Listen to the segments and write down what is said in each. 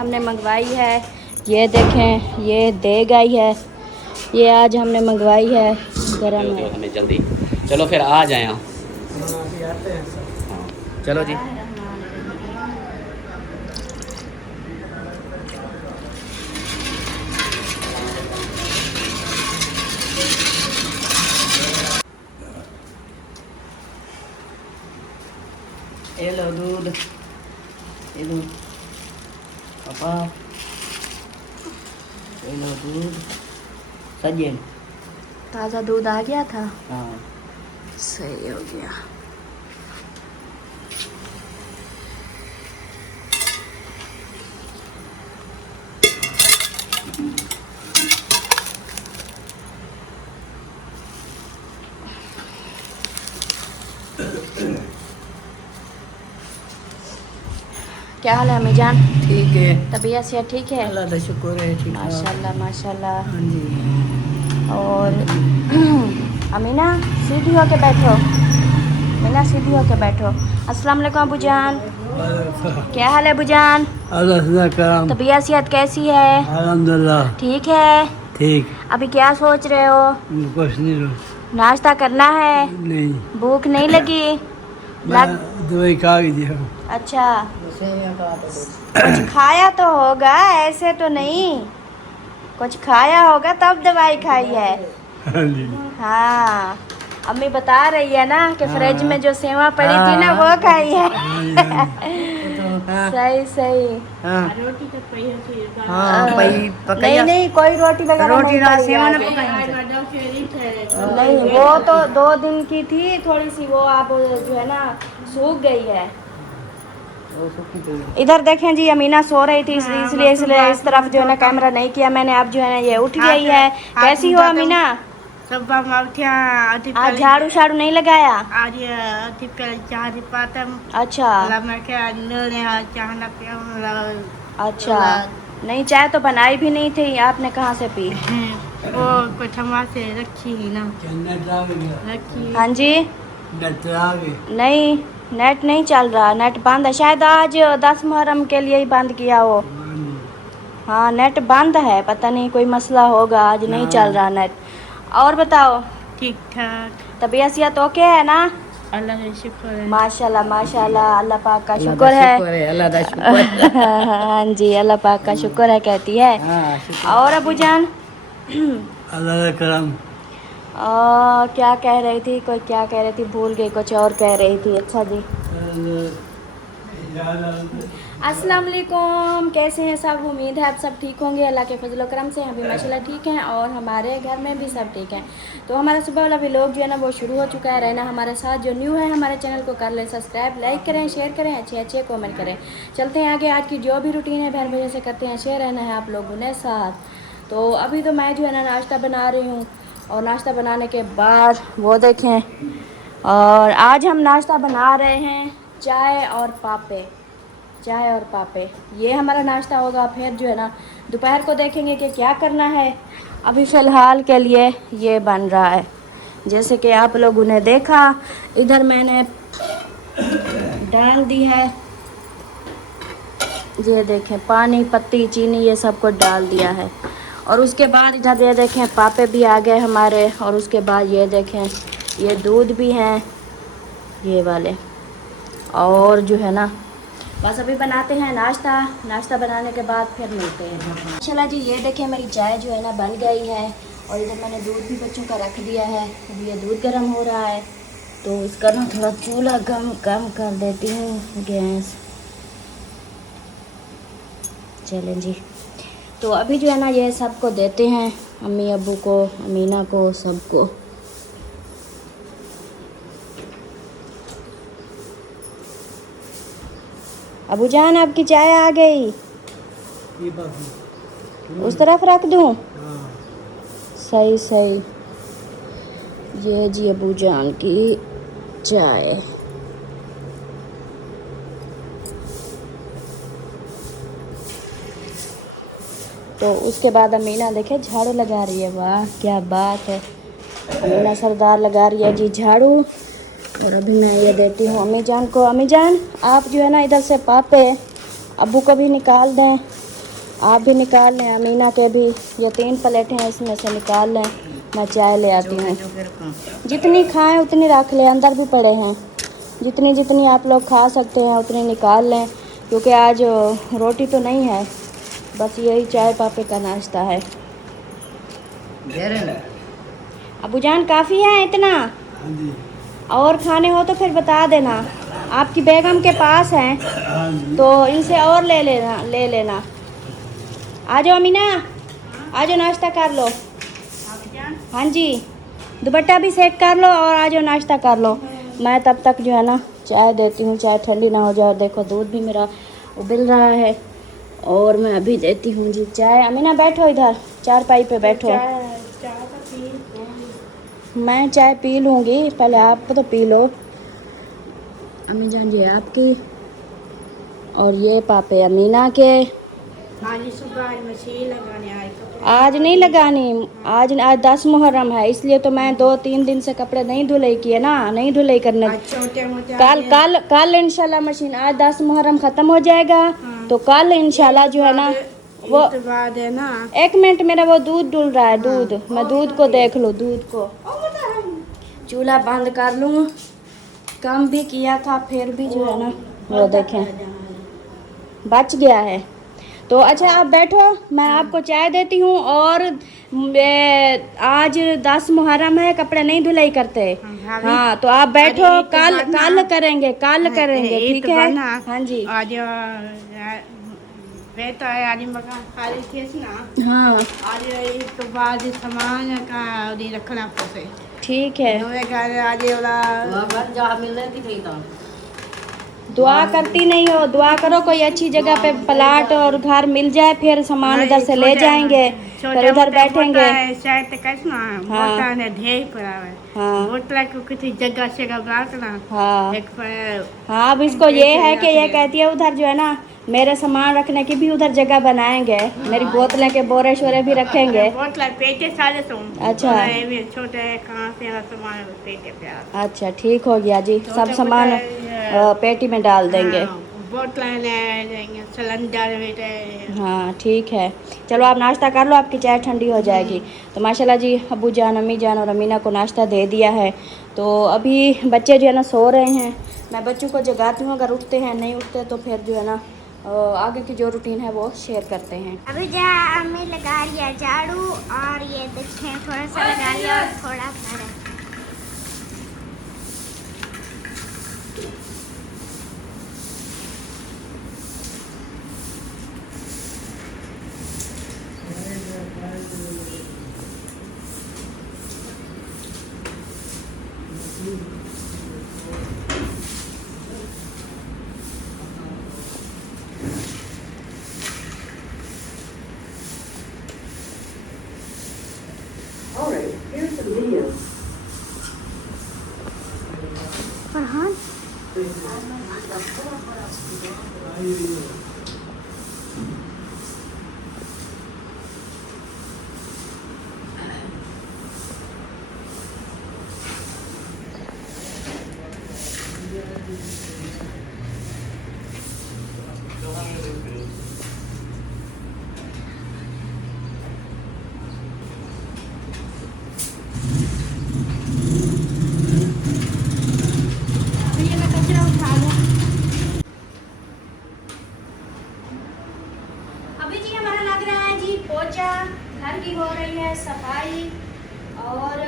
हमने मंगवाई है, ये देखें, ये देग आई है, ये आज हमने मंगवाई है, गरम है। हमें जल्दी चलो फिर आ जाए आप। हाँ चलो जी। ये लो दूध, ये दूध पापा, ये लो दूध सजन। ताज़ा दूध आ गया था। हाँ सही हो गया। क्या हाल है अम्मी जान? ठीक है, तबीयत से ठीक है? अल्लाह का शुक्र है, ठीक है। माशाल्लाह माशाल्लाह। हाँ जी। और अमीना सीधी होके बैठो, अमीना सीधी होके बैठो। अस्सलाम वालेकुम अबू जान, क्या हाल है अबू जान? अल्लाह करम, तबीयत सेहत कैसी है? अल्हम्दुलिल्लाह ठीक है। ठीक। अभी क्या सोच रहे हो? कुछ नहीं, नाश्ता करना है? नहीं भूख नहीं लगी? मैं दवाई खा दिया। अच्छा, कुछ खाया तो होगा, ऐसे तो नहीं। कुछ खाया होगा तब दवाई खाई है। हाँ जी। हाँ, अम्मी बता रही है ना कि हाँ। फ्रिज में जो सेवा पड़ी थी ना वो खाई है। हाँ। सही सही। हाँ। रोटी तो पई है फिर हाँ, नहीं नहीं, कोई रोटी वगैरह रोटी नहीं रात पड़ी सेवा आज। न पकाई। मैडम फेरी थे। नहीं, वो तो 2 दिन की थी, थोड़ी सी वो आप जो है ना सूख गई है। इधर देखें जी, अमीना सो रही थी इसलिए इस तरफ जो है ना कैमरा नहीं किया मैंने। अब जो है ना ये उठ गई है। कैसी हो अमीना? सब हम उठ्या अति आज झाड़ू शाड़ू नहीं लगाया? आज अति पहले चाह दी पातम अच्छा मैं क्या ने चाह ना पिया अच्छा। नहीं, चाय तो बनाई भी नहीं थी, आपने कहाँ से पी? वो कुछ हमारे से रखी ही ना रखी। हाँ जी। नहीं, नेट नहीं चल रहा, नेट बंद है शायद। आज 10 मुहर्रम के लिए ही बंद किया हो। हाँ, नेट बंद है, पता नहीं कोई मसला होगा, आज नहीं चल रहा नेट। और बताओ, ठीक ठाक तबीयत सेहत ओके है ना? अल्लाह का शुक्र है। माशाल्लाह माशाल्लाह, अल्लाह पाक का शुक्र है। अल्लाह का शुक्र। हाँ जी, अल्लाह पाक का शुक्र है कहती है। हाँ, और अबू जान? अल्लाह का करम। क्या कह रही थी, कोई क्या कह रही थी, भूल गई, कुछ और कह रही थी। अच्छा जी, अस्सलाम वालेकुम, कैसे हैं सब? उम्मीद है आप सब ठीक होंगे, अल्लाह के फजल करम से। हम भी माशाल्लाह ठीक हैं और हमारे घर में भी सब ठीक हैं। तो हमारा सुबह वाला व्लॉग जो है ना वो शुरू हो चुका है। रहना हमारे साथ, जो न्यू है हमारे चैनल को कर लें सब्सक्राइब, लाइक करें, शेयर करें, अच्छे अच्छे कमेंट करें। चलते हैं आगे, आज की जो भी रूटीन है बहन भैया से करते हैं शेयर। रहना है आप लोगों ने साथ। तो अभी तो मैं जो है ना नाश्ता बना रही हूँ, और नाश्ता बनाने के बाद वो देखें, और आज हम नाश्ता बना रहे हैं चाय और पापे, चाय और पापे, ये हमारा नाश्ता होगा। फिर जो है ना दोपहर को देखेंगे कि क्या करना है। अभी फ़िलहाल के लिए ये बन रहा है, जैसे कि आप लोगों ने देखा। इधर मैंने डाल दी है, ये देखें, पानी, पत्ती, चीनी, ये सब कुछ डाल दिया है। और उसके बाद इधर ये देखें पापे भी आ गए हमारे। और उसके बाद ये देखें, ये दूध भी हैं ये वाले। और जो है ना बस अभी बनाते हैं नाश्ता, नाश्ता बनाने के बाद फिर मिलते हैं। चला जी, ये देखें मेरी चाय जो है ना बन गई है। और इधर मैंने दूध भी बच्चों का रख दिया है। अभी ये दूध गर्म हो रहा है, तो इसका ना थोड़ा चूल्हा कम कर देती हूँ, गैस। चलें जी, तो अभी जो है ना ये सबको देते हैं, अम्मी अब्बू को, अमीना को, सबको। अबू जान, आपकी चाय आ गई, उस तरफ रख दूँ? सही सही। ये जी अबू जान की चाय। तो उसके बाद अमीना देखे झाड़ू लगा रही है। वाह क्या बात है, अमीना सरदार लगा रही है जी झाड़ू। और अभी मैं ये देती हूँ अम्मी जान को। अम्मी जान, आप जो है ना इधर से पापे अब्बू को भी निकाल दें। आप भी निकाल लें, अमीना के भी ये 3 प्लेट हैं इसमें से निकाल लें, मैं चाय ले आती हूँ। जितनी खाएं उतनी रख लें, अंदर भी पड़े हैं, जितनी जितनी आप लोग खा सकते हैं उतनी निकाल लें, क्योंकि आज रोटी तो नहीं है, बस यही चाय पापे का नाश्ता है। अबूजान काफ़ी है इतना, हाँ जी, और खाने हो तो फिर बता देना, आपकी बेगम के पास हैं हाँ जी। तो इनसे और ले लेना। आ जाओ अमीना, आ जाओ नाश्ता कर लो। हाँ जी, दुपट्टा भी सेट कर लो और आ जाओ नाश्ता कर लो। मैं तब तक जो है ना चाय देती हूँ, चाय ठंडी ना हो जाए। देखो दूध भी मेरा उबल रहा है और मैं अभी देती हूँ जी चाय। अमीना बैठो इधर, चारपाई पे बैठो। मैं चाय पी लूँगी, पहले आप तो पी लो। अम्मी जान जी आपकी, और ये पापे अमीना के। आज सुबह मशीन लगाने आए कपड़े। आज नहीं लगानी, आज 10 मुहर्रम है, इसलिए तो मैं 2-3 दिन से कपड़े नहीं धुलाई किए ना, नहीं धुलाई करने। आज छोटे मोटे कल कल कल इंशाल्लाह मशीन, आज 10 मुहर्रम ख़त्म हो जाएगा तो कल इंशाल्लाह जो है ना वो बाद है ना। 1 मिनट, मेरा वो दूध डुल रहा है, दूध मैं दूध को देख लूँ, दूध को चूल्हा बंद कर लूँ। कम भी किया था फिर भी जो है ना वो देखें बच गया है। तो अच्छा आप बैठो, मैं आपको चाय देती हूँ। और आज 10 मुहर्रम है, कपड़े नहीं धुलाई करते। हाँ तो आप बैठो, कल कल करेंगे, कल करेंगे, ठीक है। हाँ जी आज बेटा आज मकान खाली थी ना। हाँ आज तो बाद सामान का रखना पड़े, ठीक है। आज दुआ करती नहीं हो, दुआ करो कोई अच्छी जगह पे प्लाट और घर मिल जाए, फिर सामान इधर से ले जाएंगे, फिर उधर बैठेंगे। हाँ ढेर पड़ा है। हाँ बोतला को किसी जगह से घबराना। हाँ एक हाँ, अब इसको ये है कि ये कहती है उधर जो है ना मेरे सामान रखने की भी उधर जगह बनाएंगे, मेरी बोतलें के बोरे शोरे भी रखेंगे। बोतला पेटे सारे तुम। अच्छा छोटे कहाँ से सामान पेटे पे। अच्छा ठीक हो गया जी, सब सामान पेटी में डाल देंगे। बोतल लेंगे, सिलेंडर बेटे। हाँ ठीक है, चलो आप नाश्ता कर लो, आपकी चाय ठंडी हो जाएगी। तो माशाल्लाह जी अब्बू जान, अम्मी जान और अमीना को नाश्ता दे दिया है। तो अभी बच्चे जो है ना सो रहे हैं, मैं बच्चों को जगाती हूँ, अगर उठते हैं, नहीं उठते तो फिर जो है ना आगे की जो रूटीन है वो शेयर करते हैं। अभी जा अम्मी लगा लिया झाड़ू और ये देखें थोड़ा सा लगा लिया और थोड़ा सा है। फरहान घर की हो रही है सफाई और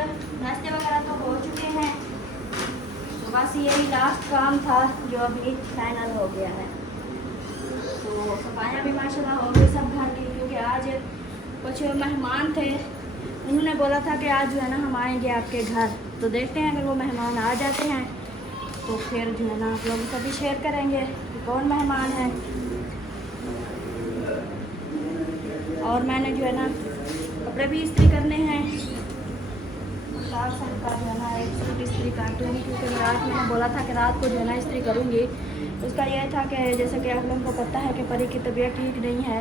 नाश्ते वगैरह तो हो चुके हैं, तो बस यही लास्ट काम था जो अभी फाइनल हो गया है। तो सफाइयाँ भी माशाल्लाह हो गई सब घर की, क्योंकि आज कुछ मेहमान थे, उन्होंने बोला था कि आज जो है ना हम आएंगे आपके घर, तो देखते हैं अगर वो मेहमान आ जाते हैं तो फिर जो है ना आप लोगों को भी शेयर करेंगे कि कौन मेहमान है। और मैंने जो है ना कपड़े भी इस्त्री करने हैं, 4 सूट का जो है ना 1 सूट इस्त्री काट लूँगी, क्योंकि रात मैंने बोला था कि रात को जो है ना इस्त्री करूँगी। उसका यह था कि जैसे कि आप लोगों को पता है कि परी की तबीयत ठीक नहीं है,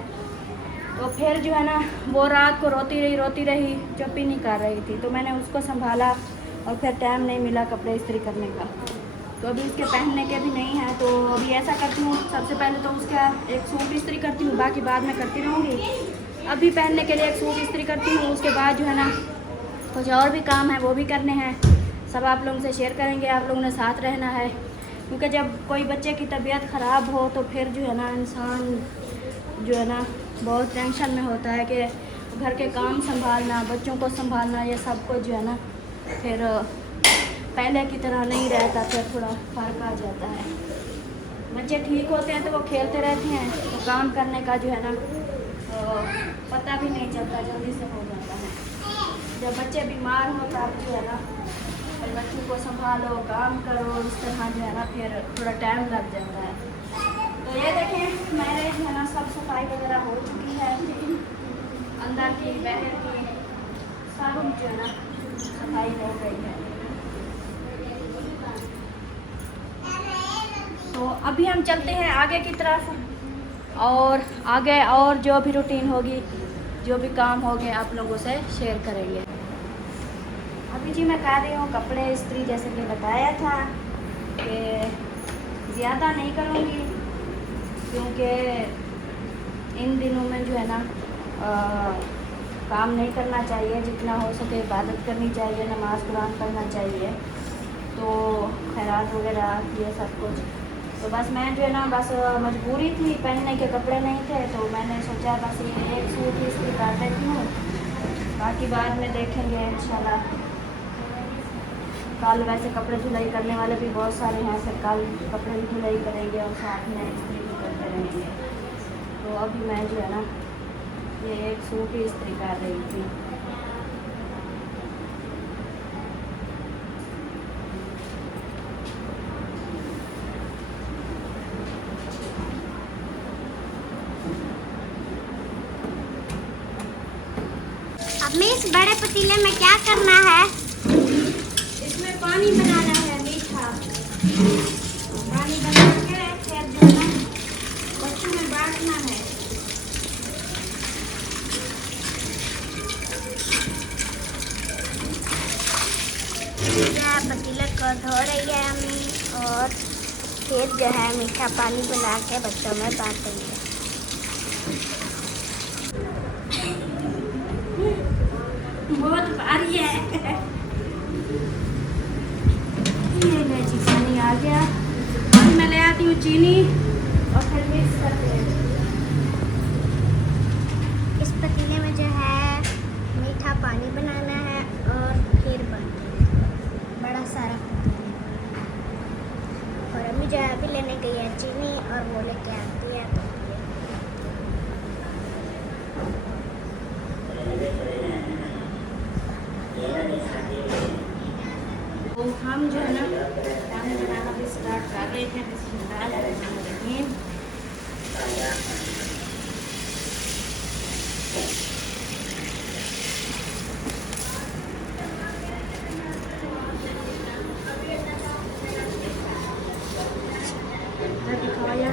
तो फिर जो है ना वो रात को रोती रही, चुप ही नहीं कर रही थी, तो मैंने उसको संभाला और फिर टाइम नहीं मिला कपड़े इस्त्री करने का। तो अभी इसके पहनने के भी नहीं है। तो अभी ऐसा करती हूँ, सबसे पहले तो उसका एक सूट इस्त्री करती हूँ, बाकी बाद में करती रहूँगी। अभी पहनने के लिए एक सूट इस्त्री करती हूँ, उसके बाद जो है ना कुछ और भी काम है वो भी करने हैं। सब आप लोगों से शेयर करेंगे, आप लोगों ने साथ रहना है। क्योंकि जब कोई बच्चे की तबीयत ख़राब हो तो फिर जो है ना इंसान जो है ना बहुत टेंशन में होता है कि घर के काम संभालना, बच्चों को संभालना, ये सब कुछ जो है ना फिर पहले की तरह नहीं रहता, फिर थोड़ा फ़र्क आ जाता है। बच्चे ठीक होते हैं तो वो खेलते रहते हैं, तो काम करने का जो है ना पता भी नहीं चलता, जल्दी से हो जाता है। जब बच्चे बीमार हो तब जो है ना फिर बच्चों को संभालो, काम करो, इस तरह जो है ना फिर थोड़ा टाइम लग जाता है। तो ये देखें मैंने जो है ना सब सफाई वगैरह हो चुकी है, अंदर की बाहर की सब जो है ना सफाई हो गई है। तो अभी हम चलते हैं आगे की तरफ और आगे और जो भी रूटीन होगी, जो भी काम होंगे आप लोगों से शेयर करेंगे। अभी जी मैं कर रही हूँ कपड़े इस्त्री, जैसे कि बताया था कि ज़्यादा नहीं करूँगी क्योंकि इन दिनों में जो है ना काम नहीं करना चाहिए, जितना हो सके इबादत करनी चाहिए, नमाज़ कुरान पढ़ना चाहिए, तो खैरात वगैरह ये सब कुछ। तो बस मैं जो है ना बस मजबूरी थी, पहनने के कपड़े नहीं थे, तो मैंने सोचा बस ये एक सूट इस्त्री कर देती हूँ, बाकी बाद में देखेंगे इंशाल्लाह। कल वैसे कपड़े धुलाई करने वाले भी बहुत सारे हैं, फिर कल कपड़े भी धुलाई करेंगे और साथ में इस्त्री भी करते रहेंगे। तो अभी मैं जो है ना ये एक सूट ही इस्त्री कर रही थी। अब मैं इस बड़े पतीले में क्या करना है? इसमें पानी बनाना है, मीठा पानी बना के फिर जो है बच्चों में बांटना है। पतीले को धो रही है अम्मी और फिर जो है मीठा पानी बना के बच्चों में बांटेंगे। बहुत भारी है। ये ले जी पानी आ गया, अब मैं ले आती हूँ चीनी और फिर मिक्स करते हैं। इस पतीले में जो है मीठा पानी बनाना है और फिर बांटेंगे बड़ा सारा पतीला। और अम्मी जो है अभी लेने गई है चीनी और वो लेके आती है तो तो हम जो है ना पानी बनाना भी स्टार्ट कर रहे हैं। बिस्मिल्लाहिर्रहमानिर्रहीम। दिखाया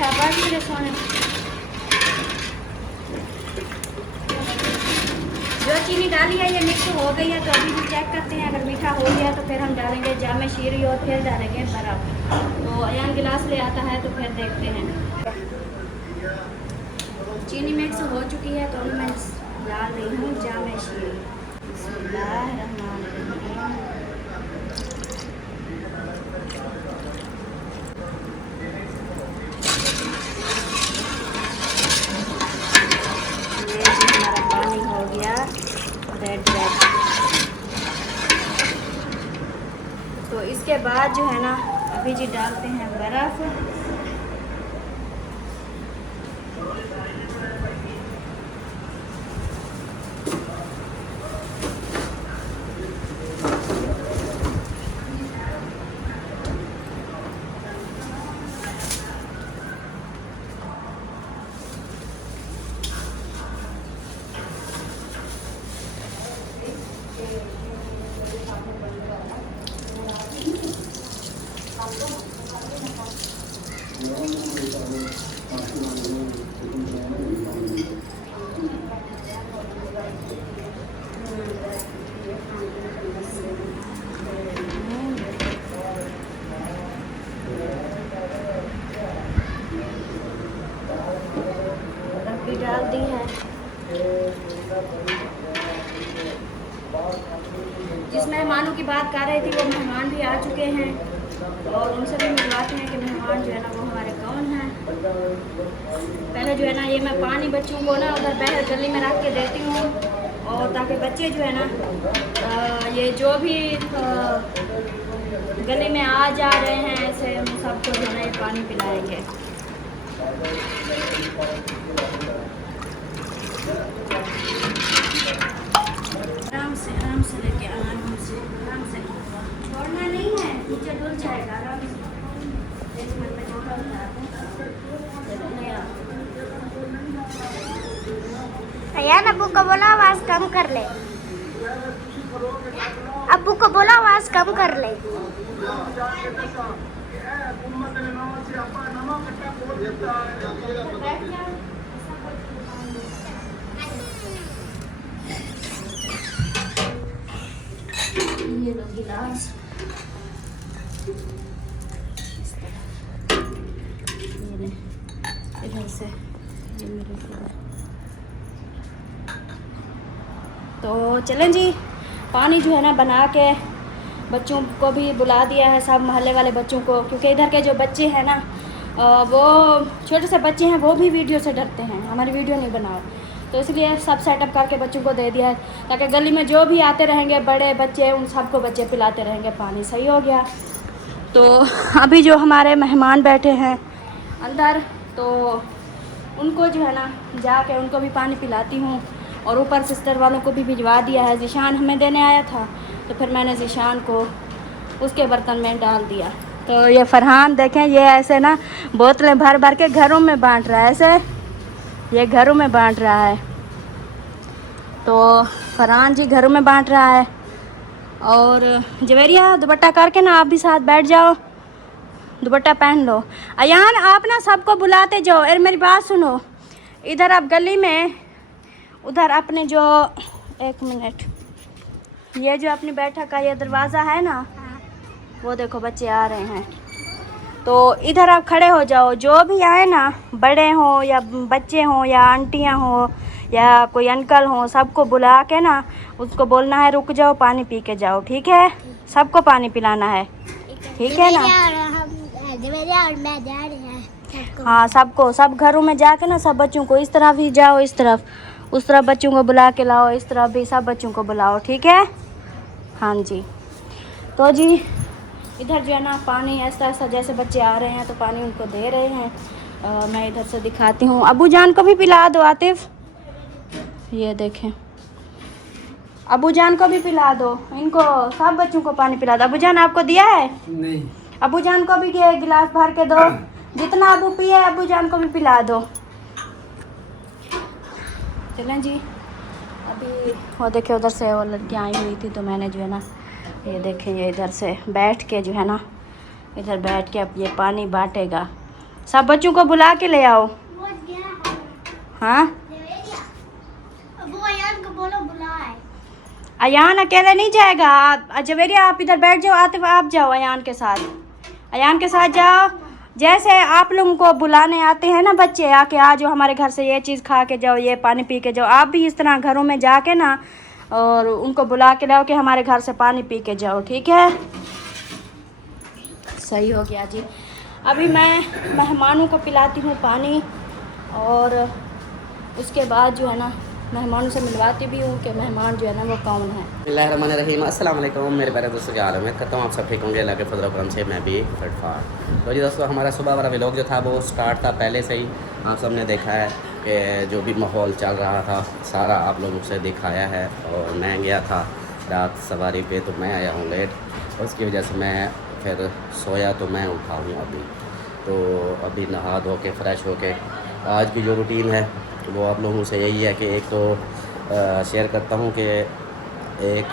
शाबाश मेरे सोने। जो चीनी डाली है ये मिक्स हो गई है, तो अभी भी चेक करते हैं। अगर मीठा हो गया तो फिर हम डालेंगे जामे शीरी और फिर डालेंगे बर्फ़। तो अयान गिलास ले आता है तो फिर देखते हैं। चीनी मिक्स हो चुकी है तो अभी मैं डाल रही हूँ जामे शीर। बिस्मिल्लाहिर्रहमानिर्रहीम। ये जी हमारा पानी हो गया रेड रेड। तो इसके बाद जो है ना अभी जी डालते हैं बर्फ़। डाल दी है। जिस मेहमानों की बात कर रही थी वो मेहमान भी आ चुके हैं और उनसे भी मिलवाते हैं कि मेहमान जो है ना वो हमारे कौन हैं। पहले जो है ना ये मैं पानी बच्चों को ना उधर बाहर गली में रख के देती हूँ और ताकि बच्चे जो है ना ये जो भी गली में आ जा रहे हैं ऐसे उन सबको जो है ना ये पानी पिलाएंगे। आराम से लेके आराम से छोड़ना नहीं है, नीचे डुल जाएगा। आराम से 1 मिनट में छोटा अयान अब्बू को बोला आवाज़ कम कर ले। अब्बू को बोला आवाज़ कम कर ले। ये लो गिलास। इधर से ये मेरे से। तो चलें जी, पानी जो है ना बना के बच्चों को भी बुला दिया है, सब मोहल्ले वाले बच्चों को, क्योंकि इधर के जो बच्चे हैं ना वो छोटे से बच्चे हैं, वो भी वीडियो से डरते हैं, हमारी वीडियो नहीं बनाओ। तो इसलिए सब सेटअप करके बच्चों को दे दिया है ताकि गली में जो भी आते रहेंगे बड़े बच्चे उन सबको बच्चे पिलाते रहेंगे पानी। सही हो गया। तो अभी जो हमारे मेहमान बैठे हैं अंदर तो उनको जो है ना जाके उनको भी पानी पिलाती हूँ और ऊपर सिस्टर वालों को भी भिजवा दिया है। ज़ीशान हमें देने आया था तो फिर मैंने ज़ीशान को उसके बर्तन में डाल दिया। तो ये फरहान देखें, ये ऐसे ना बोतलें भर भर के घरों में बांट रहा है, ऐसे ये घरों में बांट रहा है। तो फरहान जी घरों में बांट रहा है। और जवेरिया दुपट्टा करके ना आप भी साथ बैठ जाओ, दुपट्टा पहन लो। अयान आप ना सबको बुलाते जाओ। और मेरी बात सुनो, इधर आप गली में उधर अपने जो 1 मिनट, ये जो अपनी बैठक का ये दरवाज़ा है ना, वो देखो बच्चे आ रहे हैं। तो इधर आप खड़े हो जाओ, जो भी आए ना, बड़े हों या बच्चे हों या आंटियां हों या कोई अंकल हों, सबको बुला के ना उसको बोलना है रुक जाओ पानी पी के जाओ। ठीक है, सबको पानी पिलाना है, ठीक है ना। हाँ सबको, सब घरों में जाके ना सब बच्चों को, इस तरफ ही जाओ, इस तरफ उस तरफ बच्चों को बुला के लाओ, इस तरफ भी सब बच्चों को बुलाओ। ठीक है, हाँ जी। तो जी इधर जो है ना पानी ऐसा ऐसा जैसे बच्चे आ रहे हैं तो पानी उनको दे रहे हैं। मैं इधर से दिखाती हूँ। अबू जान को भी पिला दो आतिफ, ये देखें, अबू जान को भी पिला दो, इनको सब बच्चों को पानी पिला दो। अबू जान आपको दिया है? नहीं। अबू जान को भी गिलास भर के दो, जितना अबू पिए अबू जान को भी पिला दो। चलें जी, अभी वो देखे उधर से वो लड़कियाँ आई हुई थी तो मैंने जो है ना ये देखें, ये इधर से बैठ के जो है ना इधर बैठ के अब ये पानी बांटेगा। सब बच्चों को बुला के ले आओ। हाँ अयान अकेले नहीं जाएगा। जवेरिया आप इधर बैठ जाओ, आतिफ आप जाओ अयान के साथ, अयान के साथ जाओ। जैसे आप लोगों को बुलाने आते हैं ना बच्चे, आके आ जाओ हमारे घर से, ये चीज़ खा के जाओ, ये पानी पी के जाओ, आप भी इस तरह घरों में जाके ना और उनको बुला के लाओ कि हमारे घर से पानी पी के जाओ, ठीक है? सही हो गया जी। अभी मैं मेहमानों को पिलाती हूँ पानी और उसके बाद जो है ना मेहमानों से मिलवाती भी हूँ कि मेहमान जो है ना वो कौन है। बिस्मिल्लाहिर्रहमानिर्रहीम, अस्सलाम वालेकुम मेरे प्यारे दोस्तों, क्या हाल है? उम्मीद करता हूँ आप सब ठीक होंगे, अल्लाह के फजल करम से मैं भी फटफाट। तो जी दोस्तों, हमारा सुबह वाला व्लॉग जो था वो स्टार्ट था पहले से ही, आप सब ने देखा है कि जो भी माहौल चल रहा था सारा आप लोगों से दिखाया है। और मैं गया था रात सवारी पे, तो मैं आया हूँ लेट, उसकी वजह से मैं फिर सोया, तो मैं उठा हूँ अभी। तो अभी नहा धो के फ्रेश हो के आज की जो रूटीन है वो आप लोगों से यही है कि एक तो शेयर करता हूँ कि एक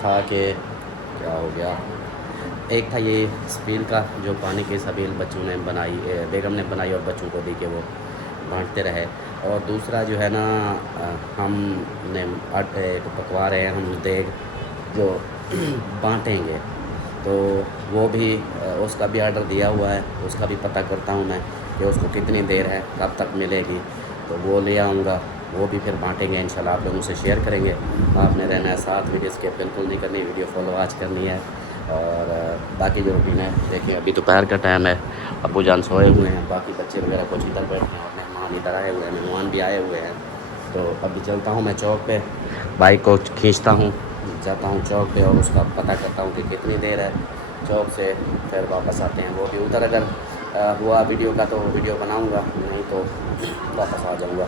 था कि क्या हो गया, एक था ये सबील का जो पानी की सबील बच्चों ने बनाई, बेगम ने बनाई और बच्चों को दी कि वो बांटते रहे। और दूसरा जो है ना हमने आटे को पकवा रहे हैं हम देग जो बांटेंगे, तो वो भी उसका भी आर्डर दिया हुआ है, उसका भी पता करता हूँ मैं कि उसको कितनी देर है, कब तक मिलेगी, तो वो ले आऊँगा, वो भी फिर बांटेंगे इंशाल्लाह, आप लोगों से शेयर करेंगे। आपने रहना है साथ, वीडियो स्किप बिल्कुल नहीं करनी, वीडियो फॉलो आज करनी है। और बाकी जो रूटीन है देखिए, अभी दोपहर का टाइम है, अब्बू जान सोए हुए हैं, बाकी बच्चे वगैरह कुछ इधर बैठे हैं और मेहमान इधर आए हुए हैं, मेहमान भी आए हुए हैं। तो अभी चलता हूँ मैं चौक पे, बाइक को खींचता हूँ, जाता हूँ चौक पे और उसका पता करता हूँ कि कितनी देर है, चौक से फिर वापस आते हैं। वो भी उधर अगर हुआ वीडियो का तो वीडियो बनाऊँगा, नहीं तो वापस आ जाऊँगा।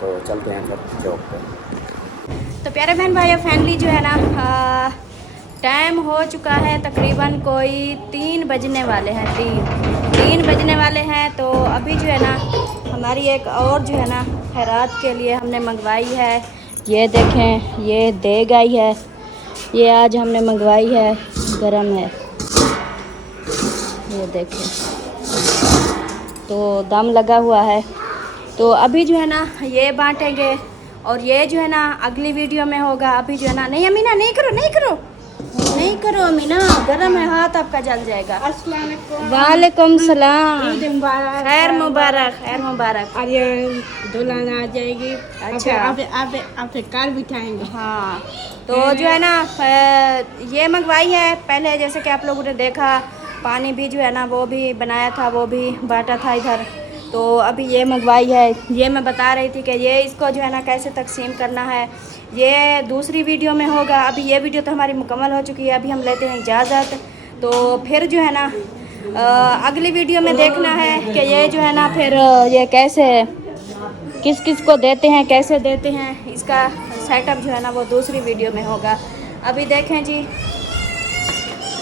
तो चलते हैं फिर चौक पे। तो प्यारे बहन भाई फैमिली जो है ना टाइम हो चुका है तकरीबन कोई 3 बजने वाले हैं, 3 बजने वाले हैं। तो अभी जो है ना हमारी एक और जो है ना खैरात के लिए हमने मंगवाई है, ये देखें ये देग आई है, ये आज हमने मंगवाई है, गरम है, ये देखें, तो दम लगा हुआ है। तो अभी जो है ना ये बांटेंगे और ये जो है ना अगली वीडियो में होगा। अभी जो है ना, नहीं अमीना नहीं करो नहीं करो नहीं करो अमीना, गरम है, हाथ आपका जल जाएगा। अस्सलाम वालेकुम। वालेकुम सलाम, ईद मुबारक। खैर मुबारक, खैर मुबारक। और ये दुल्हन आ जाएगी, अच्छा। आप कार बिठाएंगे। हाँ, तो जो है ना ये मंगवाई है पहले, जैसे कि आप लोगों ने देखा पानी भी जो है ना वो भी बनाया था, वो भी बांटा था इधर। तो अभी ये मंगवाई है, ये मैं बता रही थी कि ये इसको जो है ना कैसे तकसीम करना है, ये दूसरी वीडियो में होगा। अभी ये वीडियो तो हमारी मुकम्मल हो चुकी है, अभी हम लेते हैं इजाज़त। तो फिर जो है ना अगली वीडियो में देखना है कि ये जो है ना फिर ये कैसे किस किस को देते हैं, कैसे देते हैं, इसका सेटअप जो है ना वो दूसरी वीडियो में होगा। अभी देखें जी,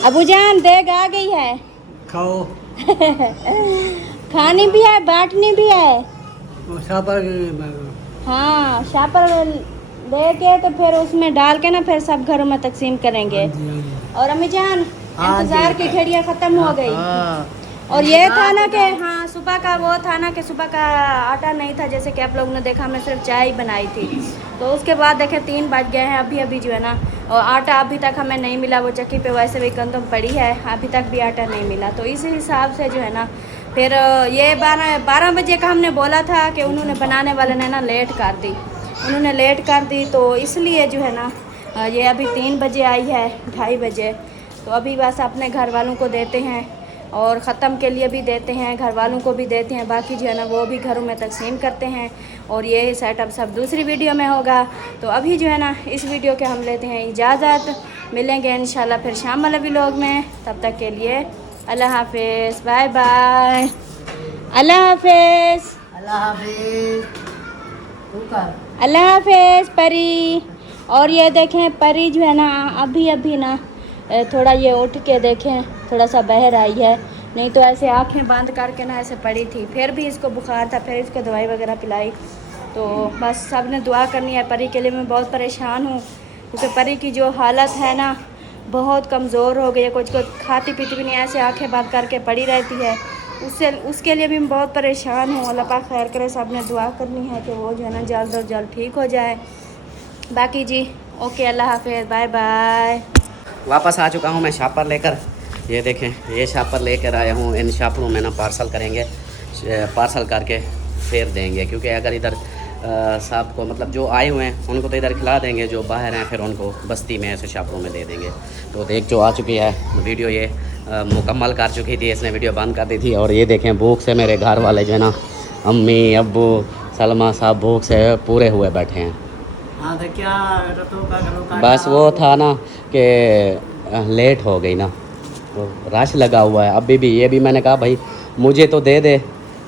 अबू जान देग आ गई है, खाओ खानी भी है बांटनी भी है। सापर हाँ, शापर लेके तो फिर उसमें डाल के ना फिर सब घरों में तकसीम करेंगे। और अम्मी जान हाँ जी। इंतज़ार की घड़ियाँ ख़त्म हो गई। और ये था ना कि हाँ सुबह का वो था ना कि सुबह का आटा नहीं था, जैसे कि आप लोगों ने देखा हमने सिर्फ चाय बनाई थी। तो उसके बाद देखें 3 बज गए हैं, अभी अभी जो है ना और आटा अभी तक हमें नहीं मिला। वो चक्की पे वैसे भी गंदम पड़ी है, अभी तक भी आटा नहीं मिला। तो इसी हिसाब से जो है ना फिर ये 12 बजे का हमने बोला था कि उन्होंने बनाने वाले ने ना लेट कर दी, उन्होंने लेट कर दी, तो इसलिए जो है ना ये अभी 3 बजे आई है, 2:30 बजे। तो अभी बस अपने घर वालों को देते हैं और ख़त्म के लिए भी देते हैं, घर वालों को भी देते हैं, बाकी जो है ना वो भी घरों में तकसीम करते हैं। और ये सेटअप सब दूसरी वीडियो में होगा। तो अभी जो है ना इस वीडियो के हम लेते हैं इजाज़त, मिलेंगे इंशाल्लाह फिर शाम वाले व्लॉग में। तब तक के लिए अल्लाह हाफिज़, बाय बाय, अल्लाह हाफिज़, अल्लाह हाफिज़। अल्लाह हाफिज़ परी। और ये देखें परी जो है ना अभी अभी ना थोड़ा ये उठ के देखें थोड़ा सा बहर आई है, नहीं तो ऐसे आंखें बंद करके ना ऐसे पड़ी थी। फिर भी इसको बुखार था, फिर इसको दवाई वगैरह पिलाई। तो बस सब ने दुआ करनी है परी के लिए। मैं बहुत परेशान हूँ क्योंकि परी की जो हालत है ना बहुत कमज़ोर हो गई है, कुछ खाती पीती भी नहीं, ऐसे आंखें बंद करके पड़ी रहती है। उसके लिए भी मैं बहुत परेशान हूँ। अल्लाह पाक खैर करे, सब ने दुआ करनी है कि वो जो है ना जल्द और जल्द ठीक हो जाए। बाकी जी ओके, अल्लाह हाफिज़, बाय बाय। वापस आ चुका हूँ मैं शापर लेकर, ये देखें, ये शापर लेकर आया हूँ। इन शापरों में ना पार्सल करेंगे, पार्सल करके फिर देंगे, क्योंकि अगर इधर साहब को मतलब जो आए हुए हैं उनको तो इधर खिला देंगे, जो बाहर हैं फिर उनको बस्ती में ऐसे शापरों में दे देंगे। तो देख जो आ चुकी है वीडियो, ये मुकम्मल कर चुकी थी, इसने वीडियो बंद कर दी थी। और ये देखें भूख से मेरे घर वाले जो है ना, अम्मी अब्बू सलमा साहब भूख से पूरे हुए बैठे हैं। हाँ तो क्या बस वो था ना कि लेट हो गई ना, तो रश लगा हुआ है अभी भी। ये भी मैंने कहा भाई मुझे तो दे दे,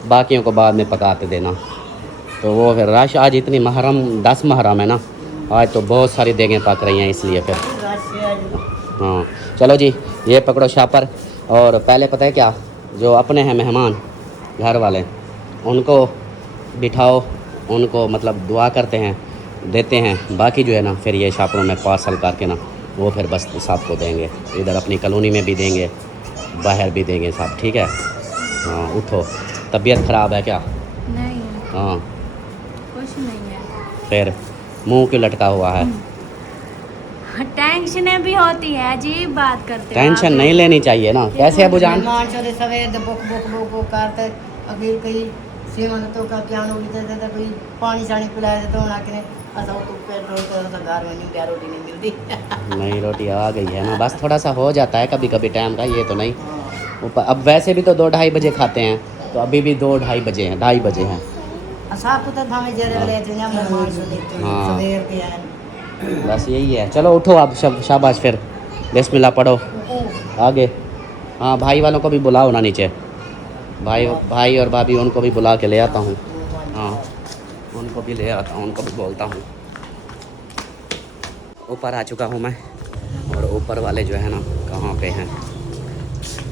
बाकियों को बाद में पकाते देना। तो वो फिर रश आज इतनी महरम 10 महरम है ना, आज तो बहुत सारी देगें पक रही हैं, इसलिए फिर हाँ। चलो जी, ये पकड़ो शापर। और पहले पता है क्या, जो अपने हैं मेहमान घर वाले उनको बिठाओ, उनको मतलब दुआ करते हैं, देते हैं। बाकी जो है ना फिर ये शापरों में पार्सल करके ना वो फिर बस साहब को देंगे, इधर अपनी कॉलोनी में भी देंगे, बाहर भी देंगे साहब, ठीक है। हाँ उठो, तबीयत ख़राब है क्या? नहीं हाँ कुछ नहीं है। फिर मुंह क्यों लटका हुआ है? टेंशनें भी होती है, अजीब बात करते हैं टेंशन आप। नहीं लेनी चाहिए ना। कैसे है बुजान? मेहमान चले सवेर बुक बुक बुक बुक करते, अभी कहीं सेवन तो का क्या हो गया था, कोई पानी शानी पिलाया तो होना कि ऐसा तो पेट्रोल तो घर में नहीं गया, रोटी नहीं मिलती। नहीं रोटी आ गई है ना, बस थोड़ा सा हो जाता है कभी कभी टाइम का, ये तो नहीं। अब वैसे भी तो 2-2:30 बजे खाते हैं, तो अभी भी 2-2:30 बजे हैं, 2:30 बजे हैं। साहब को तो हमें जरे ले जो ना मेहमान सुनी तो हाँ। सवेर के आए। बस यही है। चलो उठो आप, शाबाश, फिर बिस्मिल्लाह पढ़ो आगे। हाँ भाई वालों को भी बुलाओ ना नीचे, भाई और भाभी उनको भी बुला के ले आता हूँ। हाँ उनको भी ले आता हूँ, उनको भी बोलता हूँ। ऊपर आ चुका हूँ मैं, और ऊपर वाले जो है ना कहाँ पे हैं,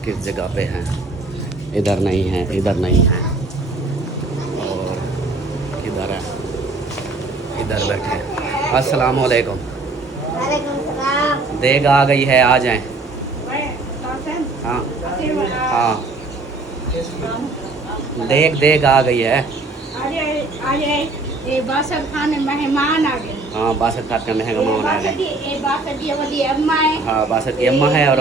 किस जगह पे हैं? इधर नहीं है, इधर नहीं है, और किधर है? इधर बैठे हैं। अस्सलाम वालेकुम। देग आ गई है, आ जाएं। हाँ हाँ देग आ गई है। बासर खाने मेहमान आ गए। हाँ बासठ खात का मेहमान आ गए। ये बासर की वाली अम्मा है। हाँ बासठ की अम्मा है, और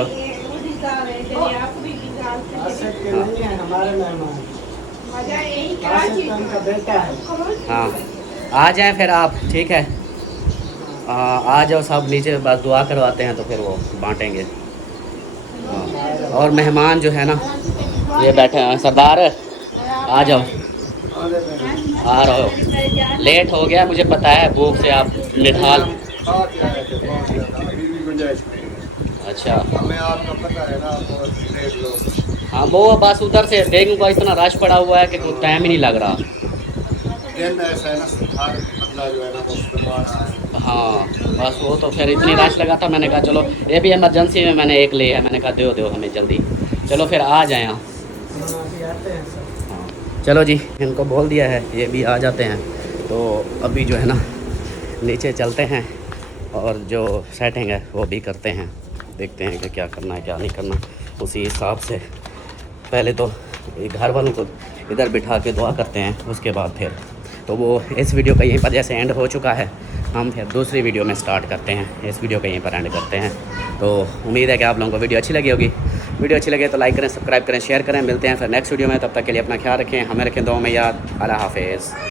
हमारे मेहमान मजा यही कराची का बेटा है। हाँ आ जाएं फिर आप, ठीक है। आ जाओ सब नीचे, बस दुआ करवाते हैं तो फिर वो बांटेंगे। हाँ। और मेहमान जो है ना ये बैठे हैं। सरदार आ जाओ, आ रहे हो? लेट हो गया मुझे पता है, भूख से आप निठाल। अच्छा हाँ, वो बस उधर से डेंगू का इतना रश पड़ा हुआ है कि टाइम ही नहीं लग रहा। हाँ बस वो तो फिर इतनी रश लगा था, मैंने कहा चलो ये भी इमरजेंसी में मैंने एक ले है, मैंने कहा दो हमें जल्दी। चलो फिर आ जाएँ आप। चलो जी, इनको बोल दिया है, ये भी आ जाते हैं। तो अभी जो है ना नीचे चलते हैं और जो सेटिंग है वो भी करते हैं, देखते हैं कि क्या करना है क्या नहीं करना। उसी हिसाब से पहले तो घर वालों को इधर बिठा के दुआ करते हैं, उसके बाद फिर तो वो इस वीडियो का यहीं पर जैसे एंड हो चुका है, हम फिर दूसरी वीडियो में स्टार्ट करते हैं। इस वीडियो का यहीं पर एंड करते हैं। तो उम्मीद है कि आप लोगों को वीडियो अच्छी लगी होगी। वीडियो अच्छी लगे तो लाइक करें, सब्सक्राइब करें, शेयर करें। मिलते हैं फिर नेक्स्ट वीडियो में, तब तक के लिए अपना ख्याल रखें, हमें रखें दुआ में याद। अल्लाह हाफिज़।